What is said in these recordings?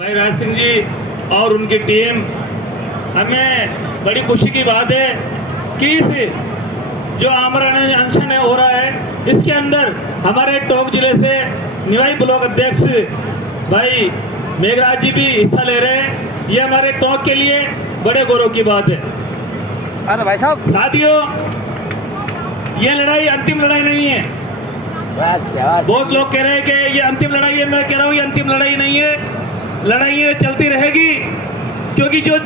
भाई राज सिंह जी और उनकी टीम, हमें बड़ी खुशी की बात है कि इस जो आमरण अनशन हो रहा है इसके अंदर हमारे टोंक जिले से निवाई ब्लॉक अध्यक्ष भाई मेघराज जी भी हिस्सा ले रहे हैं। ये हमारे टोंक के लिए बड़े गौरव की बात है। भाई साहब, साथियों, ये लड़ाई अंतिम लड़ाई नहीं है। बहुत लोग कह रहे हैं कि ये अंतिम लड़ाई है। मैं कह रहा हूँ ये अंतिम लड़ाई नहीं है। लड़ाइयाँ चलती रहेगी, क्योंकि जब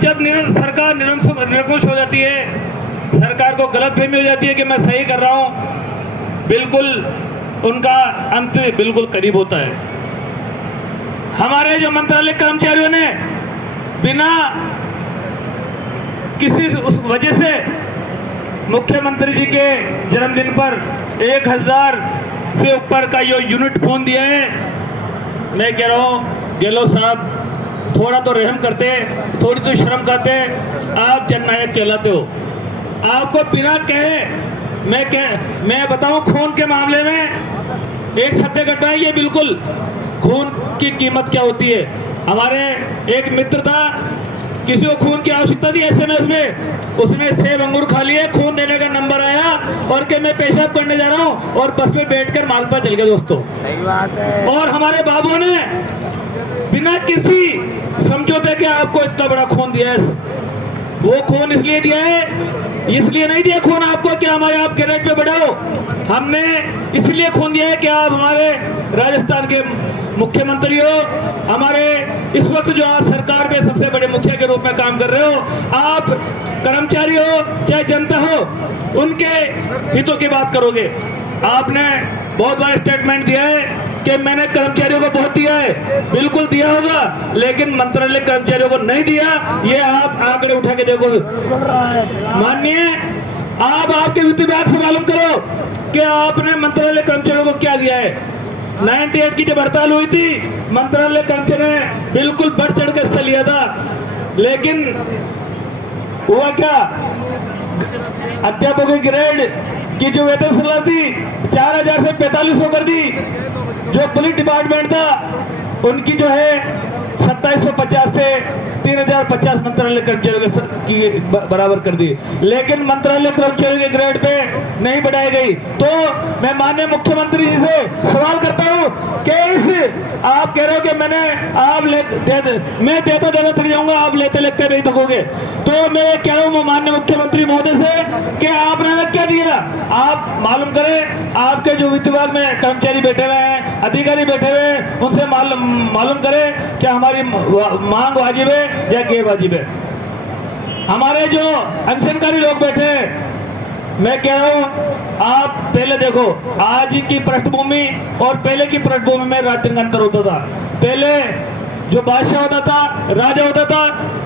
सरकार निरंकुश हो जाती है, सरकार को गलतफहमी हो जाती है कि मैं सही कर रहा हूँ, बिल्कुल उनका अंत बिल्कुल करीब होता है। हमारे जो मंत्रालय कर्मचारियों ने बिना किसी उस वजह से मुख्यमंत्री जी के जन्मदिन पर 1000 से ऊपर का ये यूनिट फोन दिया है। मैं कह रहा हूँ गहलोत साहब, थोड़ा तो रहम करते, थोड़ी तो शर्म करते। आप जननायक कहलाते हो। आपको बिना कहे मैं बताऊं, खून के मामले में एक सत्य घटना है ये। बिल्कुल खून की कीमत क्या होती है। हमारे एक मित्र था, किसी को खून की आवश्यकता थी SMS में, उसने सेब अंगूर खा लिए, खून देने का नंबर आया और कि मैं पेशाब करने जा रहा हूँ, और बस में बैठकर मालपा चल गया दोस्तों। सही बात है। और हमारे बाबू ने बिना किसी समझौते के आपको इतना बड़ा खून दिया है। वो खून इसलिए दिया है, इसलिए नहीं दिया खून आपको कि हमारे आप कैरेट पे बढ़ाओ। हमने इसलिए खून दिया है कि आप हमारे राजस्थान के मुख्यमंत्री हो, हमारे इस वक्त जो आप सरकार में सबसे बड़े मुखिया के रूप में काम कर रहे हो। आप कर्मचारी हो चाहे जनता हो, उनके हितों की बात करोगे। आपने बहुत बड़ा स्टेटमेंट दिया है कि मैंने कर्मचारियों को बहुत दिया है। बिल्कुल दिया होगा, लेकिन मंत्रालय कर्मचारियों को नहीं दिया। ये आप आंकड़े उठा के देखो। माननीय, आप आपके वित्त विभाग से मालूम करो कि आपने मंत्रालय कर्मचारियों को क्या दिया है। 98 की जब हड़ताल हुई थी, मंत्रालय कर्मचारियों ने बिल्कुल बढ़ चढ़ कर हिस्सा लिया था, लेकिन हुआ क्या? अध्यापकों की ग्रेड की जो वेतन श्रृंखला थी 4000 से 4500 कर दी। जो पुलिस डिपार्टमेंट था उनकी जो है 2750 से 3050 मंत्रालय कर्मचारियों की बराबर कर दी, लेकिन मंत्रालय कर्मचारियों के ग्रेड पे नहीं बढ़ाई गई। तो मैं माननीय मुख्यमंत्री जी से सवाल करता हूं कि इस आप कह रहे हो कि मैं देता थक जाऊंगा, आप लेते लेते नहीं थकोगे। तो मैं कह रहा हूं माननीय मुख्यमंत्री महोदय से कि आपने हमें क्या दिया। आप मालूम करें, आपके जो वित्त विभाग में कर्मचारी बैठे हुए हैं, अधिकारी बैठे हुए हैं, उनसे मालूम करें कि हमारी मांग वाजिब है या गैर वाजिब है। हमारे जो अनशनकारी लोग बैठे हैं, मैं कह रहा हूं आप पहले देखो, आज की पृष्ठभूमि और पहले की पृष्ठभूमि में रात्रि का अंतर होता था। पहले जो बादशाह होता था, राजा होता था,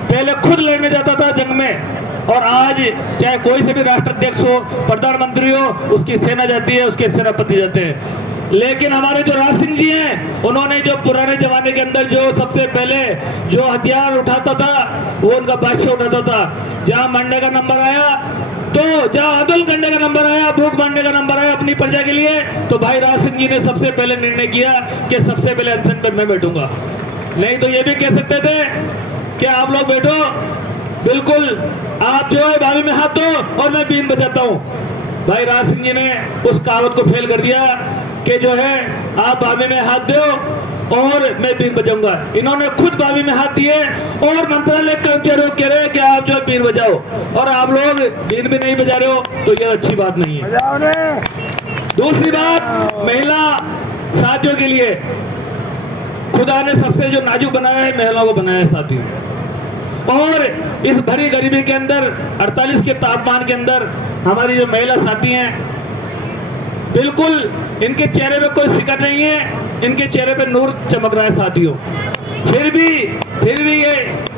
पहले खुद लड़ने जाता था जंग में, और आज चाहे कोई से भी राष्ट्राध्यक्ष हो, प्रधानमंत्री हो, उसकी सेना जाती है, उसके सेनापति जाते हैं। लेकिन हमारे जो राज सिंह जी हैं, उन्होंने जो पुराने जमाने के अंदर जो सबसे पहले जो हथियार उठाता था वो उनका बादशाह उठाता था। जहां मरने का नंबर आया, तो जहां अदल करने का नंबर आया, भूख मारने का नंबर आया अपनी प्रजा के लिए, तो भाई राज सिंह जी ने सबसे पहले निर्णय किया कि सबसे पहले अनशन पर मैं बैठूंगा। नहीं तो ये भी कह सकते थे कि आप लोग बैठो, बिल्कुल आप जो है बावी में हाथ दो और मैं बीन बजाता हूं। भाई राज सिंह जी ने उस कहावत को फेल कर दिया कि जो है आप बावी में हाथ दो और मैं बीन बजाऊंगा। इन्होंने खुद बावी में हाथ दिए और मंत्रालय कर्मचारियों कह रहे हैं कि आप जो बीन बजाओ, और आप लोग बीन भी नहीं बजा रहे हो, तो ये अच्छी बात नहीं है। दूसरी बात, महिला साथियों के लिए खुदा ने सबसे जो नाजुक बनाया है, महिलाओं को बनाया है साथियों। और इस भरी गरीबी के अंदर, 48 के तापमान के अंदर हमारी जो महिला साथी हैं, बिल्कुल इनके चेहरे पे कोई शिकन नहीं है, इनके चेहरे पे नूर चमक रहा है साथियों। फिर भी ये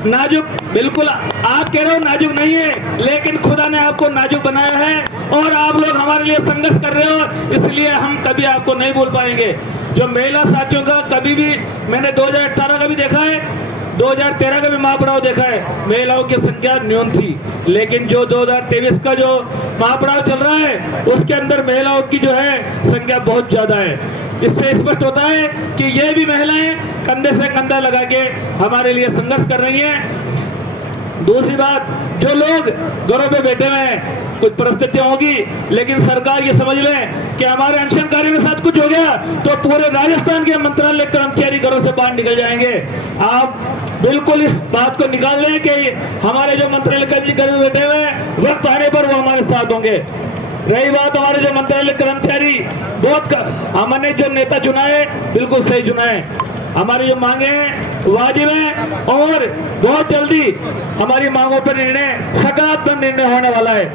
नाजुक, बिल्कुल आप कह रहे हो नाजुक नहीं है, लेकिन खुदा ने आपको नाजुक बनाया है और आप लोग हमारे लिए संघर्ष कर रहे हो, इसलिए हम कभी आपको नहीं भूल पाएंगे। जो महिला साथियों का कभी भी, मैंने 2018 का भी देखा है, 2013 का भी महापड़ाव देखा है, महिलाओं की संख्या न्यून थी, लेकिन जो 2023 का जो महापड़ाव चल रहा है उसके अंदर महिलाओं की जो है संख्या बहुत ज्यादा है। इससे स्पष्ट होता है कि ये भी महिलाएं कंधे से कंधा लगा के हमारे लिए संघर्ष कर रही हैं। दूसरी बात, जो लोग घरों पे बैठे हुए हैं, कुछ परिस्थितियां होगी, लेकिन सरकार ये समझ ले कि हमारे अनशनकारियों के साथ कुछ हो गया तो पूरे राजस्थान के मंत्रालय कर्मचारी घरों से बाहर निकल जाएंगे। आप बिल्कुल इस बात को निकाल लें कि हमारे जो मंत्रालय कर्मचारी घर में बैठे हुए हैं, वक्त आने पर वो हमारे साथ होंगे। रही बात हमारे जो मंत्रालय कर्मचारी, हमने जो नेता चुना है बिल्कुल सही चुना है। हमारी जो मांगे हैं वाजिब हैं और बहुत जल्दी हमारी मांगों पर निर्णय, सकारात्मक निर्णय होने वाला है।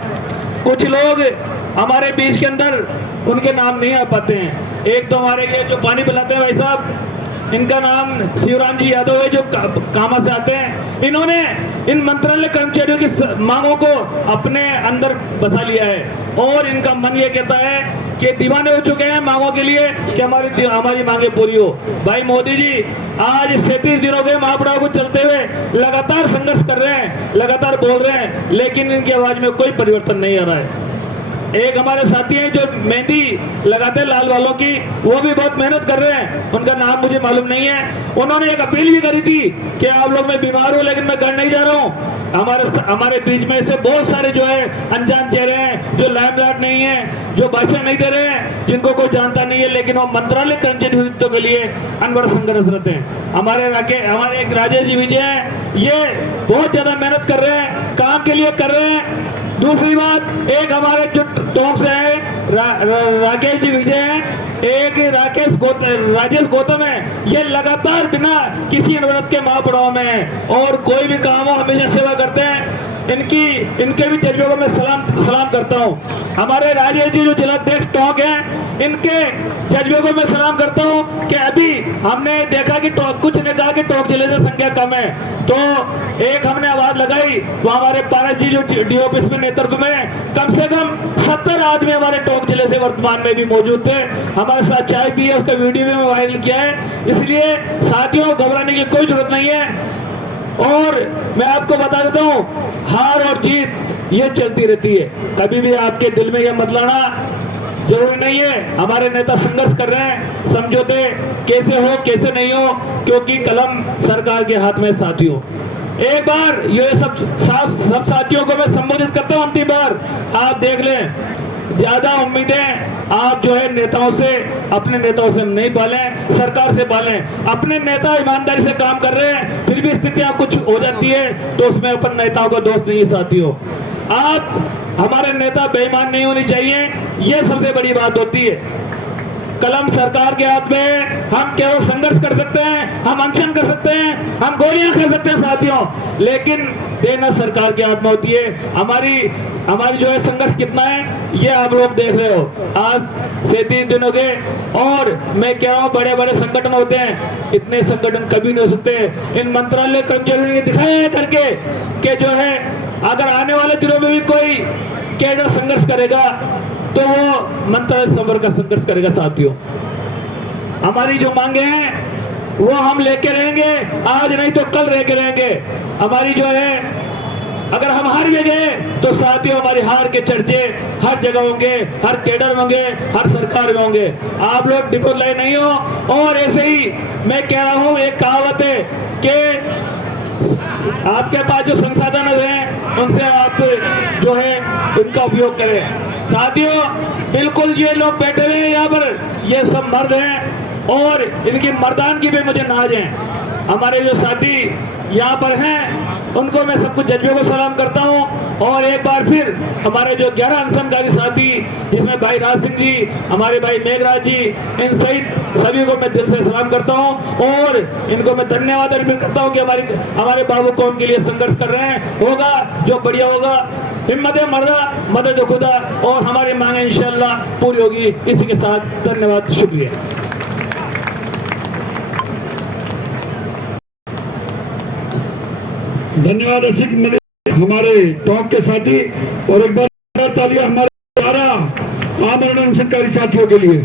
कुछ लोग हमारे बीच के अंदर, उनके नाम नहीं आ पाते हैं। एक तो हमारे ये जो पानी पिलाते हैं भाई साहब, इनका नाम शिवराम जी यादव है, जो कामा से आते हैं। इन्होंने इन मंत्रालय कर्मचारियों की मांगों को अपने अंदर बसा लिया है और इनका मन ये कहता है कि दीवाने हो चुके हैं मांगों के लिए कि हमारी मांगे पूरी हो। भाई मोदी जी आज 37 दिनों के महापड़ाव को चलते हुए लगातार संघर्ष कर रहे हैं, लगातार बोल रहे हैं, लेकिन इनकी आवाज में कोई परिवर्तन नहीं आ रहा है। एक हमारे साथी हैं जो मेहंदी लगाते हैं लाल वालों की, वो भी बहुत मेहनत कर रहे हैं, उनका नाम मुझे मालूम नहीं है। उन्होंने एक अपील भी करी थी कि आप लोग, मैं बीमार हूं लेकिन मैं घर नहीं जा रहा हूं। हमारे बीच में से बहुत सारे जो है अनजान चेहरे हैं, जो लाइमलाइट नहीं है, जो भाषण नहीं दे रहे हैं, जिनको कोई जानता नहीं है, लेकिन वो मंत्रालय कर्मचारियों के लिए अनवर संघर्षरत हैं। हमारे एक राजेश जी विजय हैं, ये बहुत ज्यादा मेहनत कर रहे हैं, काम के लिए कर रहे हैं। दूसरी बात, एक हमारे जो टोंक से है राकेश जी विजय हैं, एक राजेश गौतम है, ये लगातार बिना किसी अनवरत के महापड़ाव में है और कोई भी काम हो हमेशा सेवा करते हैं। इनके भी जज्बे को मैं सलाम करता हूं। हमारे राजेश जी जो जिलाध्यक्ष टोंक हैं, इनके जज्बे को मैं सलाम करता हूं कि अभी हमने देखा कि कुछ ने कहा कि टोंक जिले से संख्या कम है, तो एक हमने आवाज लगाई, वो हमारे पारस जी जो डी ऑफिस में नेतृत्व में कम से कम 70 आदमी हमारे टोंक जिले से वर्तमान में भी मौजूद थे, हमारे साथ चाय पी है, उसका वीडियो भी मैं वायरल किया है। इसलिए साथियों, घबराने की कोई जरूरत नहीं है। और मैं आपको बता देता हूं, हार और जीत ये चलती रहती है, कभी भी आपके दिल में यह मत लाना जरूरी नहीं है। हमारे नेता संघर्ष कर रहे हैं, समझौते कैसे हो कैसे नहीं हो, क्योंकि कलम सरकार के हाथ में साथियों। एक बार ये सब साथियों को मैं संबोधित करता हूं, अंतिम बार आप देख लें, ज्यादा उम्मीदें आप जो है नेताओं से, अपने नेताओं से नहीं पालें, सरकार से पालें। अपने नेता ईमानदारी से काम कर रहे हैं, फिर भी स्थितियां कुछ हो जाती है तो उसमें अपन नेताओं का दोष नहीं है साथियों। आप हमारे नेता बेईमान नहीं होनी चाहिए, ये सबसे बड़ी बात होती है। कलम सरकार के हाथ में, हम केवल संघर्ष कर सकते हैं, हम अनशन कर सकते हैं, हम गोलियां खा सकते हैं साथियों, लेकिन देना सरकार के हाथ में होती है। हमारी जो है संघर्ष कितना है ये आप लोग देख रहे हो। आज 37 दिन हो गए और मैं कह रहा हूँ बड़े बड़े संगठन होते हैं, इतने संगठन कभी नहीं हो सकते। इन मंत्रालय कर्मचारियों ने दिखाया करके कि जो है अगर आने वाले दिनों में भी कोई कैडर संघर्ष करेगा तो वो मंत्रालय संवर्ग का संघर्ष करेगा साथियों। हमारी जो मांगे हैं वो हम लेके रहेंगे, आज नहीं तो कल रह के रहेंगे। हमारी जो है, अगर हम हार भी गए तो साथियों हमारी हार के चर्चे हर जगह होंगे, हर कैडर में होंगे, हर सरकार में होंगे। आप लोग डिपोलाई नहीं हो। और ऐसे ही मैं कह रहा हूं, एक कहावत है कि आपके पास जो संसाधन हैं उनसे आप जो है उनका उपयोग करें। साथियों, बिल्कुल ये लोग बैठे हुए हैं यहाँ पर, ये सब मर्द हैं और इनकी मर्दानगी पे मुझे नाज है। हमारे जो साथी यहाँ पर हैं उनको मैं सब कुछ जज्बे को सलाम करता हूँ। और एक बार फिर हमारे जो 11 अनशनकारी साथी, जिसमें भाई राज सिंह जी, हमारे भाई मेघराज जी, इन सहित सभी को मैं दिल से सलाम करता हूँ और इनको मैं धन्यवाद अर्पित करता हूँ कि हमारे बाबू कौम के लिए संघर्ष कर रहे हैं। होगा जो बढ़िया होगा, हिम्मत मर्दा मदद खुदा, और हमारी मांगे इंशाल्लाह पूरी होगी। इसी के साथ धन्यवाद, शुक्रिया। धन्यवाद असिक हमारे टोंक के साथी, और एक बार तालियां हमारे 12 आमरण अनशनकारी साथियों के लिए।